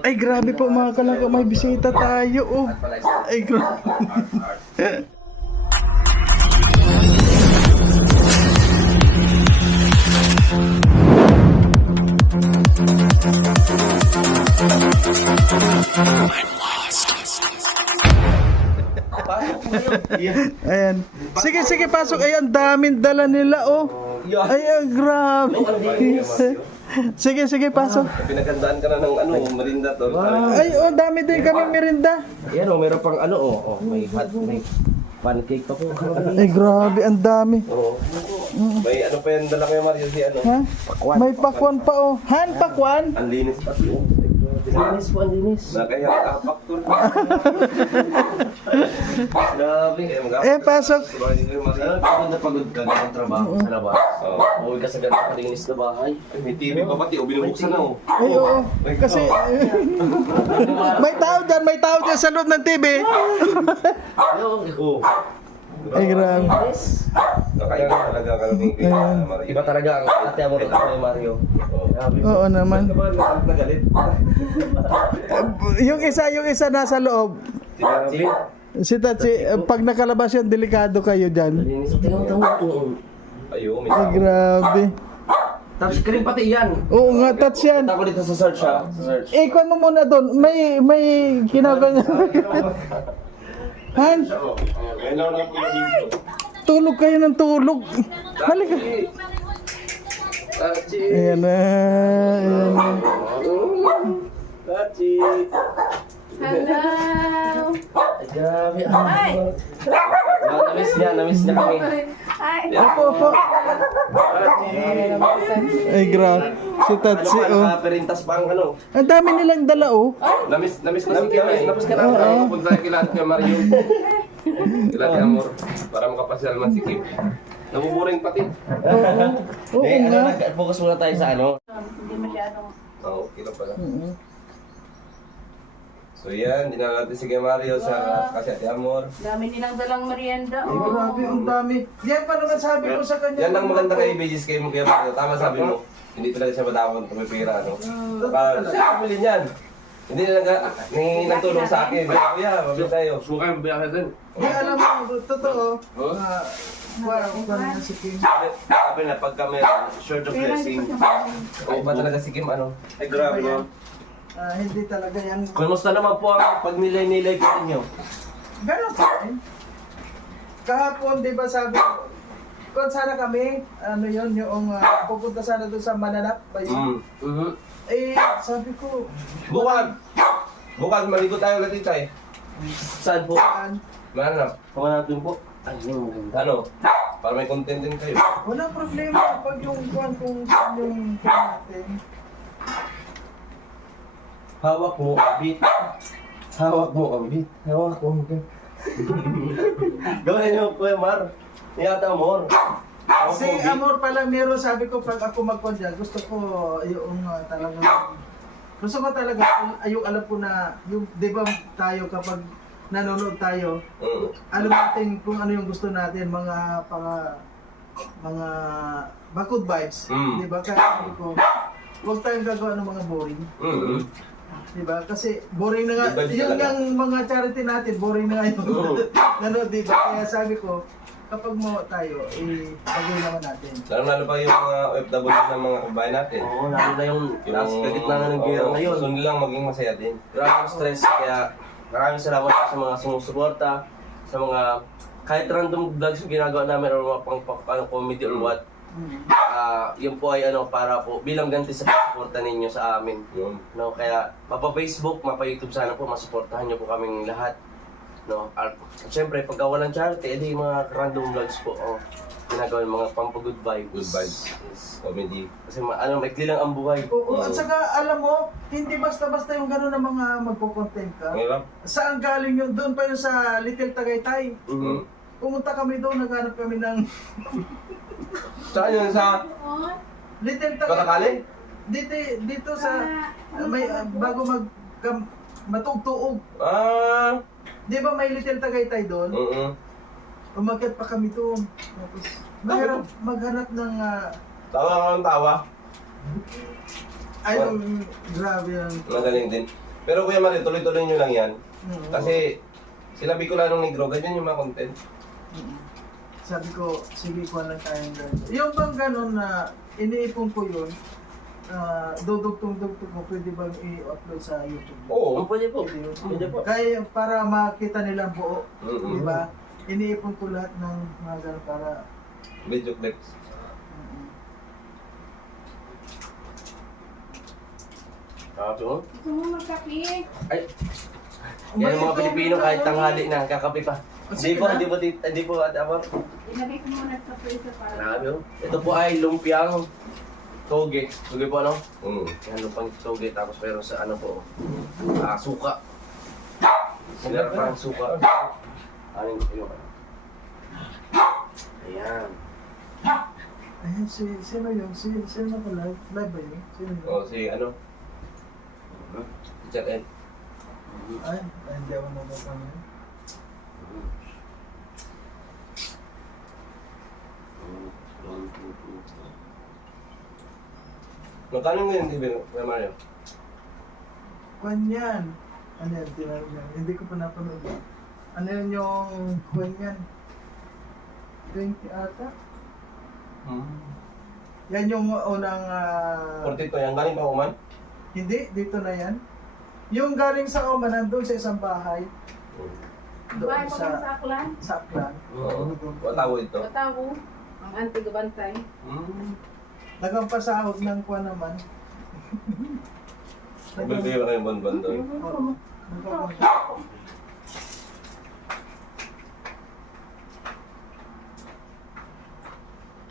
Ay, grabe po mga kalangka, may bisita tayo. Oh. Ay, grabe. Ayan. Sige, sige, pasok. Ay, ang daming dala nila, oh. Ay, grabe. Sige, sige, pasok. Pinagandaan ka na ng merinda to. Ay, oh, dami din kami merinda. Yan meron pang may pancake pa po. Ay, grabe, ang dami. May pa yan, dala kayo Mario, si Ha? May pakwan pa, oh. Han, pakwan? Ang linis pa po. Linis po, ang linis. Nakaya kapak to. Grabe. Pasok. Pagod na pagod ka ng trabaho sa labas. Uwi ka sa ganang kalinis na bahay. May TV pa pati, binubuksan na Ay, oo. Kasi, may tao dyan sa loob ng TV. Ay, grabe. Kaya talaga kami kay Mario. Iba talaga ang ate mo kay Mario. Oo naman. Nagalit. Yung isa nasa loob. Si Tatsi, pag nakalabas yun, delikado kayo dyan. Ayo, may Ay, grabe. touchscreen pati yan. Oo nga, Tats yan. Ako dito sa search ha. Ikuan mo muna doon. May kinaganyan. Han, tulog kayo ng tulog. Halika. Ayan na. Ayan na. Tachi. Hello! Grabe. Ay! Namiss niya kami. Ay! Opo, opo. Ay, grabe. Si Tatsi, oh. Perintas pa ang Ang dami nilang dala, oh. Namiss ko si Kim eh. Namiss ka na. Punta kila kay Mario. Kila kay Amor. Para makapasyal man si Kim. Nabuburing pati. Oo nga. Focus muna tayo sa Hindi masyadong... Oo, kila pala. So yan, dinala natin si Kim Mario sa kasi Ate Amor. Dami nilang dalang merienda. Ay, grabe, ang dami. Yan pa naman sabi ko sa kanya. Yan ang maganda kay BG's kay Mario. Tama sabi mo. Hindi talaga siya matapon kung may pera, no? Siya pamilya niyan. Hindi na nagtulong sa akin. Kuya, mabili tayo. Suka yung biyak natin. Yan, alam mo, totoo. Parang si Kim. Sabi na, pagka may short of blessing. O ba talaga si Kim, Ay, grabe, no? Hindi talaga yan. Kumusta naman po ang pag-nilay-nilay ko ninyo? Ganon pa rin. Kahapon, di ba sabi ko, kung sana kami, yung pupunta sana doon sa Mananap ba yun? Eh, sabi ko, Bukas, maligo tayo ulit dito eh. Saan po? saan? Mananap. Mananap din po. Para may content din kayo. Walang problema pag yung kung yung natin. Hawak mo ang beat. Hawak mo ang beat. Hawak mo ang beat. Gawin niyo, Kuya Mar. Iyata Amor. Si Amor pala meron, sabi ko pag ako magkondya, gusto ko yung talagang, gusto ko talaga, yung alam ko na, yung, di ba tayo kapag nanonood tayo, alam natin kung ano yung gusto natin, mga bakod vibes, di ba? Kaya sabi ko, huwag tayong gagawa ng mga boring. Diba? Kasi boring na nga, yun yung mga charity natin, boring na nga yun. Ano, diba? Kaya sabi ko, kapag mo tayo, gagawin naman natin. Lalo pa yung mga OFW ng mga kabayan natin. Oo, lalo na yung gitna na ng gaya ngayon. Gusto nilang maging masaya din. Grabe ang stress, kaya maraming salamat sa mga sumusuporta, sa mga kahit random vlogs yung ginagawa namin or mga pang comedy or what. Yun po ay para po bilang ganti sa pagsuporta ninyo sa amin. No, kaya mapa-Facebook, mapa-YouTube sana po masuportahan niyo po kaming lahat. No, at syempre pagka walang charity, edi mga random vlogs po ginagawa mga pampa-good vibes. Good vibes. Yes, comedy. Kasi maikli lang ang buhay. Oo, at saka alam mo, hindi basta-basta yung gano'n ng mga magpo-content ka. Saan galing yun? Doon pa yun sa Little Tagaytay. Pumunta kami doon, naghanap kami ng Saan yun? Sa Little Batakali? Tagaytay. Dito sa may bago matugtuog. Di ba may Little Tagaytay doon? Umakyat pa kami doon. Tapos maghanap ng tawa. ay, grabe yan. Magaling din. Pero Kuya Mario, tuloy-tuloy nyo lang yan. Mm. Kasi sila Bicolanong Negro, ganyan yung mga content. Sabi ko, sige ko lang tayong ganun. Yung bang ganun na iniipon ko yun, dudugtong-dugtong ko, pwede bang i-upload sa YouTube? Oo. Pwede po. Pwede po. Kaya para makita nilang buo, Mm-mm. di ba? Iniipon ko lahat ng mga ganun para... Video clips. Sabi mo? Gusto mo magkape? Ay. Yan ang mga Pilipino kahit tanghali na, kakape pa. Hindi po, hindi po, Ate Amor. Ilagay ko muna sa freezer para... Grabe oh. Ito po ay lumpiang toge. Toge po ano? Mm. Yan, lumpang toge. Tapos meron sa ano po, suka. Sila parang suka. Ano yung ano? Ayan. Ayun, sino yun? Sino na live? Live ba yun? Sino yun? O, si ano? Check in. Ay, hindi ako nabukang yun. Magkano ngayon TV, Kuya Mario? Kwan yan. Ano yan? Tinanong yan. Hindi ko pa napanood. Ano yun yung kwan yan? 20 ata? Yan yung unang... 42 yan, galing pa Oman? hindi, dito na yan. Yung galing sa Oman, nandun sa isang bahay. Bahay Doon pa kami sa Aklan. sa Aklan. Oo. Watawo ito. Matawo. Ang anti-gabantay. Nagampasahod ng kwan naman. Bibigay ba kayong bonbon doon? Oo. Nagampasahod.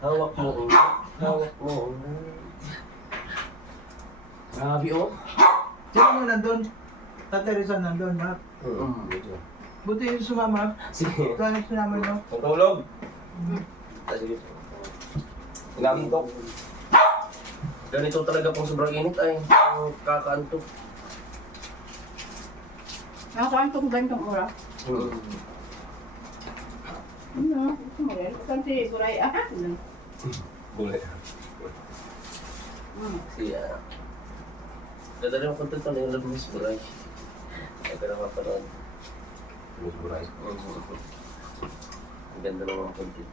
Hawak mo. Hawak mo. Grabe oh. Sino mo nandun? Tatay Rizal nandun, Mark. Buti yung sumama. Sige. Kaya sinama nyo. Matulog! Sige. Inantok. Ganito talaga pong sobrang init ay kakaantok. Nakakaantong gantong oras. Ano? Gusto mo rin? Kasi guray. Bule. Siya. Dadali mo content na yung Miss Buray. Ay ka nakapanood. Miss Buray. Ang ganda ng mga content.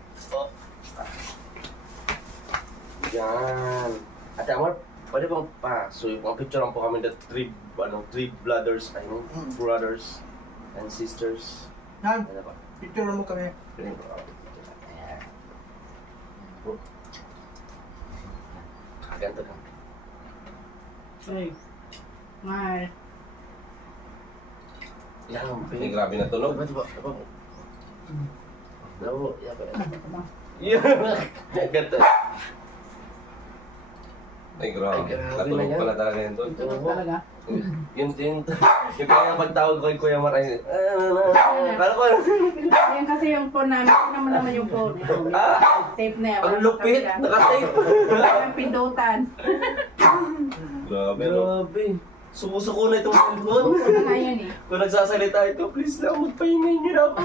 Yan. Ate Amor, pwede bang so yung mga picture lang po kami the three brothers, brothers and sisters. Han, Ano ba? picture mo kami. Pwede ba? Ayan. Ganto lang. Ay. Mahal. Yan, Ay, grabe na tunog. Ba't ba? No, yan ba? Ano ka ba? Yan, ganto. Ay, grabe. Ay, grabe Natulog na yan. pala talaga yun doon. Ito na talaga. Yung kaya pagtawag ko kay Kuya Maray. Kala ko, Yan kasi yung phone namin. Ito naman yung phone. Tape na yan. ang lupit, nakatape. Walang pindutan. Grabe, no? Grabe. Sumusuko na itong cellphone. Ano nga yun eh. Kung nagsasalita ito, please lang, magpahingay niyo na ako.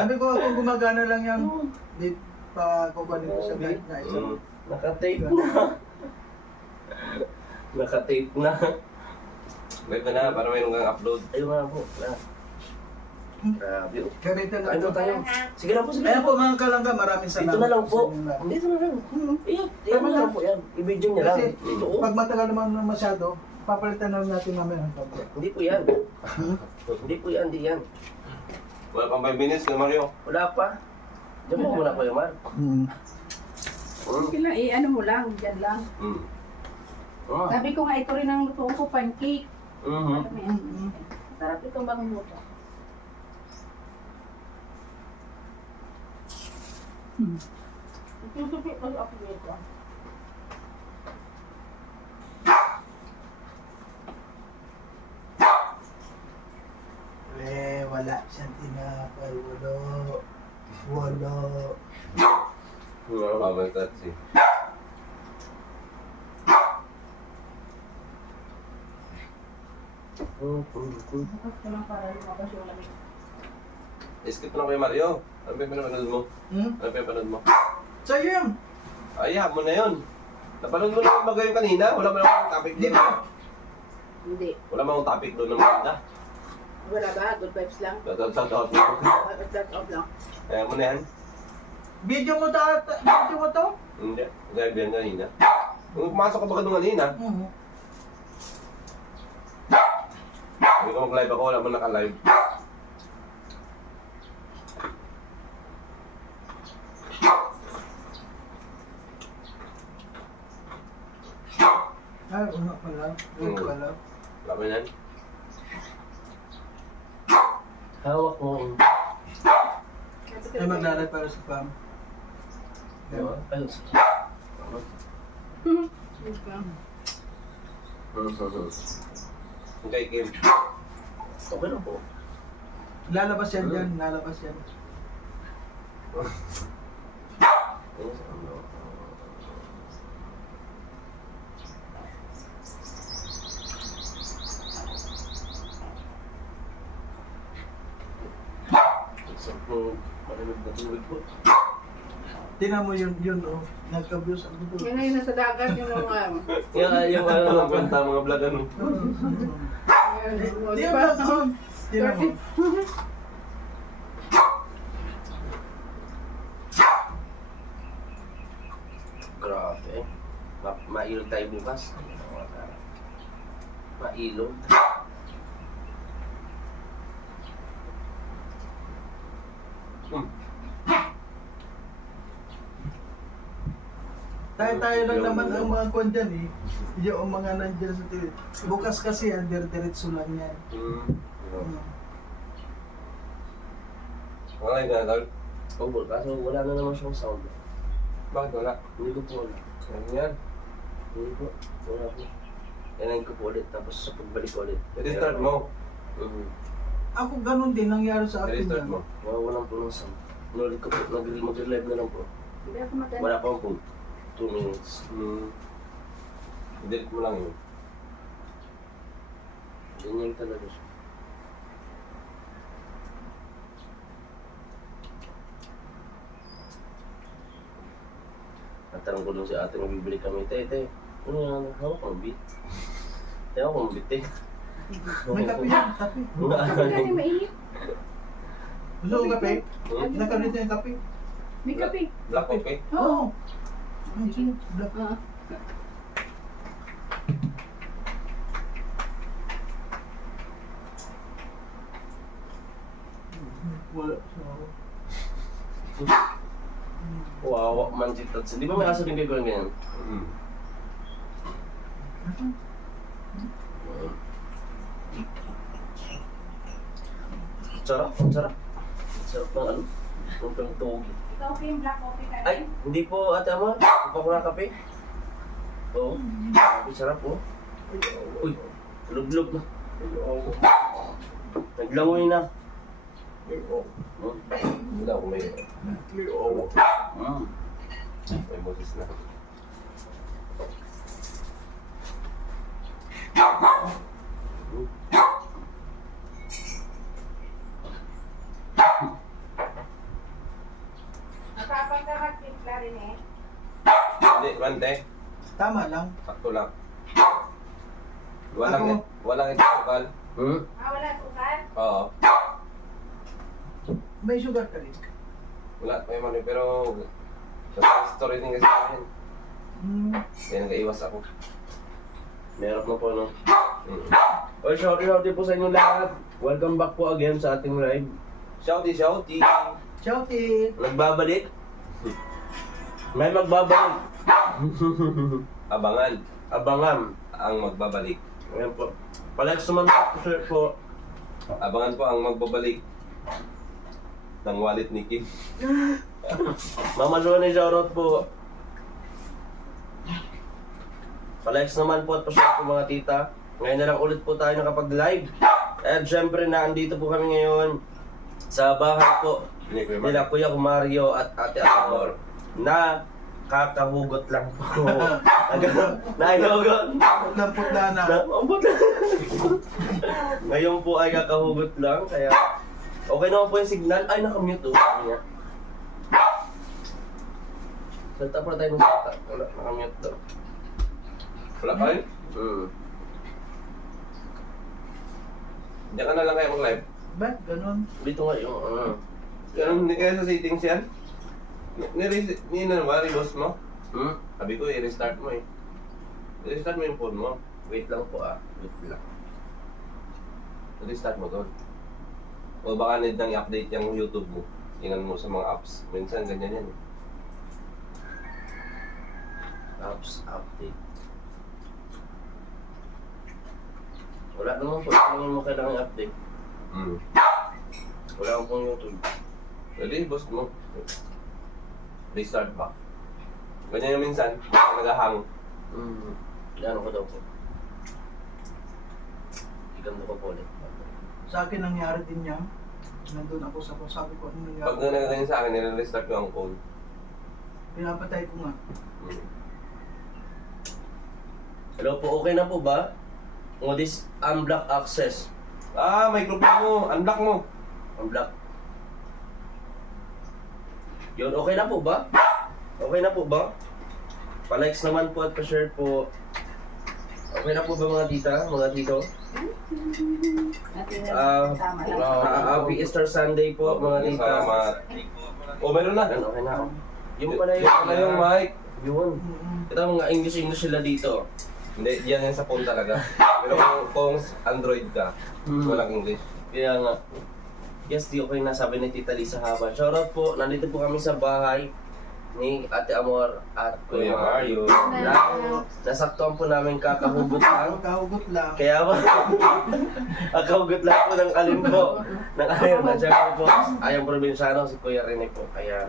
Sabi ko kung gumagana lang yan, di pa kukunin ko sa guide na isa. Nakatape na. Nakatape na. Wait ka na, para mayroon kang upload. Ayun nga po. Grabe. Ganito na Ano ito. tayo? Sige na po, sige Kaya na po po. mga kalangga, maraming salamat. Dito na lang po. sa inyo lahat. Dito na lang. Iyan mo lang po yan. I-video niya lang. Kasi Ito, oh. pag matagal naman masyado, papalitan na natin mamaya ng konti. Hindi po yan. Hindi po yan, hindi yan. Wala pang 5 minutes, Kuya Mario. Wala pa. Diyan mo muna Kuya Mar. Sige lang, ano mo lang, dyan lang. Sabi ko nga, ito rin ang lutuan ko, pancake. Alam mo yan. Sarap itong bagong luto. Itutupi ko ako dito. Wala siyang tinapay. Wala. Bawal taxi. Tapos ko lang para lumabas yung lamig. Skip na Kuya Mario. Ano pa yung pinapanood mo? Hmm? Ano pa yung pinapanood mo? Sa'yo yun. Ay, mo na yun. Napanood mo na yung bagay yung kanina. Wala mo naman topic Di doon. ba? Hindi. Wala mang topic doon ng maganda. Wala ba? Good vibes lang. Shout out mo. Start off lang. Kaya mo na yan? Video mo to? Hindi. Live yan kanina. Kung pumasok ka ba doon kanina? Hindi ko mag-live ako, wala mo naka-live. Ay, una pala. Wait pala. Wala mo yan? Hawak mo. Ay, maglalay para sa fam. Diba? Ay, Okay, Kim. okay lang po. Lalabas yan dyan, lalabas yan. Sarap mo malamig na tubig po. Tingnan mo yun, oh. Nagka-views ang dito. Yan na yun nasa dagat yung mga... Yung Mga kwenta, mga vlog ano. Di ba? Tingnan mo. Grabe. Mailog tayo bukas. Mailog. Tayo lang naman ang mga kwan dyan eh. Yung mga nandyan sa tilit. Bukas kasi yan, diretso lang yan. Wala yung ganal. Oh, kaso wala na naman siyang sound. Bakit wala? Hindi ko po wala. Ano yan? Hindi po. Wala po. Kailangan ko po ulit. Tapos sa pagbalik ko ulit. I-restart mo. Ako ganun din nangyari sa akin I-restart yan. mo. Walang po ng sound. Nulit ko po. Mag-relive na lang po. Hindi ako maganda. Wala pa po. 2 minutes. I-delete mo lang yun. Ganyan talaga siya. Natanong ko dun si ate, magbibili kami. Te, ano yan? Hawak kong beat. Hawak kong beat eh. May kape yan, kape. Hindi kasi mainit. Gusto mo kape? Nakalit na yung kape. May kape. Black coffee? Oo. Ay, sige. Black. Wala. Wow, manjit at di ba may aso din kayo ganyan? Sarap, ang sarap. Sarap ng ano? Ang pangtugi. Ikaw po yung black coffee ka Ay, hindi po ate Amor. Hindi pa ko na kape. Oo. Kape sarap po. Uy, lug-lug na. Naglangoy na. Wala ako may... May boses na. Kapag ka mag-timpla rin eh. Hindi, Mante. Tama lang. Sakto lang. Walang itukal. Wala sukat. Oo. May sugar ka rin. Wala pa yung mali, pero... Sa story din kasi namin. Kaya nag-iwas ako. Meron na po, no? Oy, shouty po sa inyo lahat. Welcome back po again sa ating live. Shouty, shouty! Shouty! Nagbabalik. May magbabalik. Abangan. Abangan. Ang magbabalik. Ayan po. Palex naman po. Abangan po ang magbabalik ng wallet ni Kim. Mama Johnny, shoutout po. Palex naman po at pa po mga tita. Ngayon na lang ulit po tayo nakapag-live. At syempre na andito po kami ngayon sa bahay po nila Kuya Mario at Ate Amor na kakahugot lang po. Naihugot. Putla na. Ngayon po ay kakahugot lang kaya okay naman po yung signal. Ay, nakamute oh. Sabi niya. Salta pa tayo ng salta. Wala, nakamute daw. Wala pa rin? Diyan ka na lang kayo mag-live. Ba't ganun? Dito nga yung Ganun hindi kaya sa settings yan? Ni-boss mo? Sabi ko, i-restart mo eh. I-restart mo yung phone mo. Wait lang po wait lang. I-restart mo to. O baka need nang i-update yung YouTube mo. Tingnan mo sa mga apps. Minsan ganyan yan eh. Apps update. Wala naman po, tingin mo kailangan i-update. Wala akong pong YouTube. Pwede, boss mo. Restart back. Ganyan yung minsan, nag-hang. Gano'n ko daw po. Igando ko po ulit. Sa akin nangyari din yan. Nandun ako sa sabi ko ano nangyari. Pag nagaganyan sa akin, nire-restart ko ang phone. Pinapatay ko nga. Hello po, okay na po ba? This unblock access. May group mo. Unblock mo. Unblock. Yun, okay na po ba? Okay na po ba? Pa-likes naman po at pa-share po. Okay na po ba mga tita, mga tito? Tama lang. Happy Easter Sunday po mga tita. Salamat. Meron na. Yan, okay na. Yung pala Yung pala yung mic. Yun. Ito mga English sila dito. Hindi, yan sa phone talaga. Pero kung Android ka, walang English. Kaya nga. Yes, di okay na, sabi ni Tita Lisa Haba. Shoutout po, nandito po kami sa bahay ni Ate Amor at Kuya Mario. Nasaktuan po namin kakahugot lang. Kahugot lang. Kaya ba? Kakahugot lang po ng kalimbo. Ng ayaw na siya po. Ayang probinsyano, si Kuya Rene po. Kaya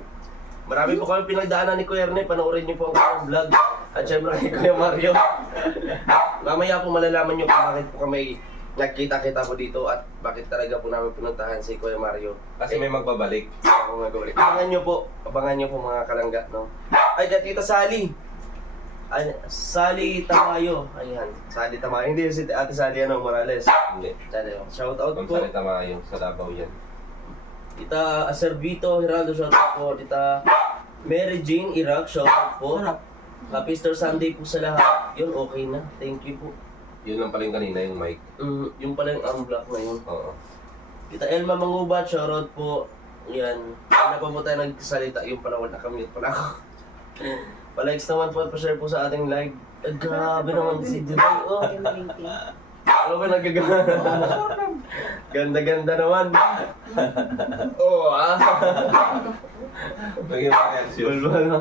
marami po kami pinagdaanan ni Kuya Rene. Panoorin niyo po ang kanyang vlog. At syempre kay Kuya Mario. Mamaya po malalaman niyo kung bakit po kami nagkita-kita po dito at bakit talaga po namin pinuntahan si Kuya Mario. Kasi may magbabalik. Abangan nyo po mga kalangga, no? Ay, Tita Sally! Ay, Sally Tamayo. Ayan, Sally Tamayo. Hindi si Ate Sally Morales. Hindi. Shout out Kung po. salita mga yung sa Davao yan. Tita Servito Hiraldo, shout out po. Tita Mary Jane Iraq, shout out po. Happy Easter Sunday po sa lahat. Yun, okay na. Thank you po. Yun lang pala yung kanina, yung mic. Yung pala yung unblock na yun. Oo. Tita Elma Mangubat, shoutout po. Yan. Ano pa po tayo nagsalita? Yung pala wala kami pala ako. Pa-likes naman po at pa-share po sa ating live. Grabe naman si Dubai. Oh. Ano ba nagagawa? Ganda-ganda naman. Oo Bigyan mo reaction. Bulba na.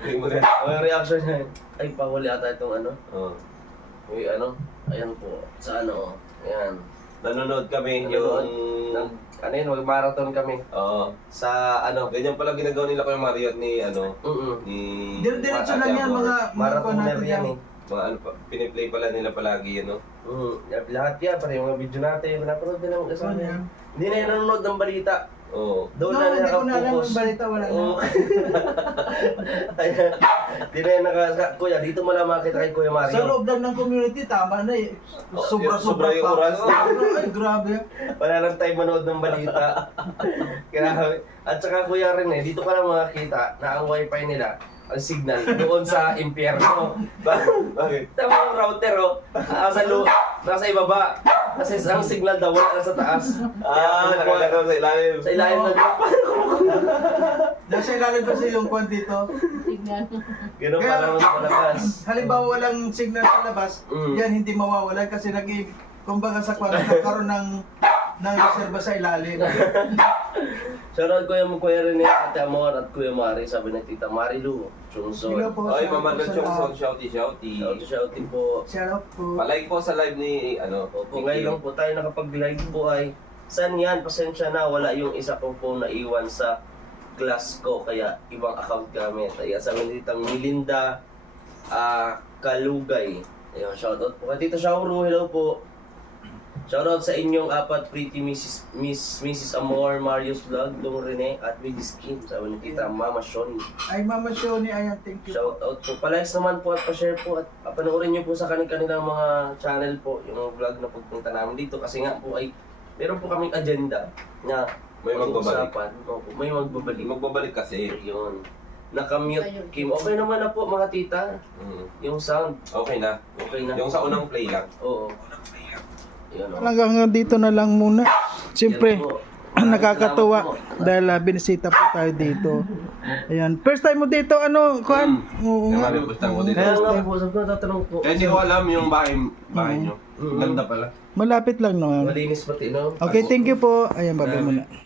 Bigyan mo reaction. Ang reaction niya. Ay, pahuli ata itong ano. Oo. Uy, ano? Ayan po. Sa ano? Ayan. Nanonood kami yung... Ano yun? Mag-marathon kami. Oo. Sa ano? Ganyan pala ginagawa nila Kuya Mario at ni ni... Diretso lang yan mga Marathoner natin yan yan. eh. Mga ano pa, piniplay pala nila palagi yan, no? Lahat yan, pare yung mga video natin, napanood din ang kasama Ano yan. yan? Hindi na yung nanonood ng balita. Oo. Doon No, na hindi ko na alam nakapokus. yung balita, wala na. Oo. Ayan. Hindi na yung Kuya, dito mo lang makita kay Kuya Mario. Sa loob lang ng community, tama na eh. sobra Sobra-sobra yung pa. oras. Ay, grabe. Wala lang tayo manood ng balita. Grabe. At saka Kuya rin dito ka lang makakita na ang wifi nila, ang signal doon sa impyerno. Bakit? Tama yung router nasa ibaba. Kasi ang signal daw wala sa taas. Nakalakaw sa ilalim. Sa ilalim ng Dahil sa ilalim kasi yung kwan dito. Tignan. Ganun pa lang sa palakas. Halimbawa walang signal sa labas, yan hindi mawawala kasi kumbaga sa kwan, nagkaroon ng reserva sa ilalim. Shoutout Kuya Rene, Ate Amor at Kuya Mari, sabi ng Tita Marilu, Chungson. Hello po. Ay, Shout out Mama po sa Lachong lahat. shouty. Shoutout po. Shout out po. Palike po sa live ni, Opo, ngayon lang po tayo nakapag-live po ay saan yan? Pasensya na, wala yung isa kong phone na iwan sa class ko, kaya ibang account gamit. Ayan, sabi ni Tita Melinda Kalugay. Ayun, shoutout po. Kay Tita Shauro, hello po. Shoutout sa inyong apat, pretty Mrs. Amor, Marius Vlog, Dong Rene, at Midis Kim. Sabi ni Tita Mama Shoni. Ay, Mama Shoni, ayan, thank you. Shoutout po. Palikes naman po at pa-share po at panoorin niyo po sa kanilang mga channel po yung vlog na pagpunta namin dito kasi nga po ay meron po kaming agenda na May magbabalik. pag-uusapan. Opo, may magbabalik. Magbabalik kasi. Yun. Nakamute Kim. Okay naman na po mga tita. Yung sound. Okay na. Okay na. Yung sa unang play lang. Oo. Yan, oh. Hanggang dito na lang muna. Siyempre, Yan po. nakakatuwa dahil binisita po tayo dito. Ayan. First time mo dito, ano, Kuan? Oo nga. Kaya nga po, sabi ko tatanong po. Kaya hindi ko alam yung bahay nyo. Ganda pala. Malapit lang naman. Malinis pati, no? Okay, thank you po. Ayan, babay muna.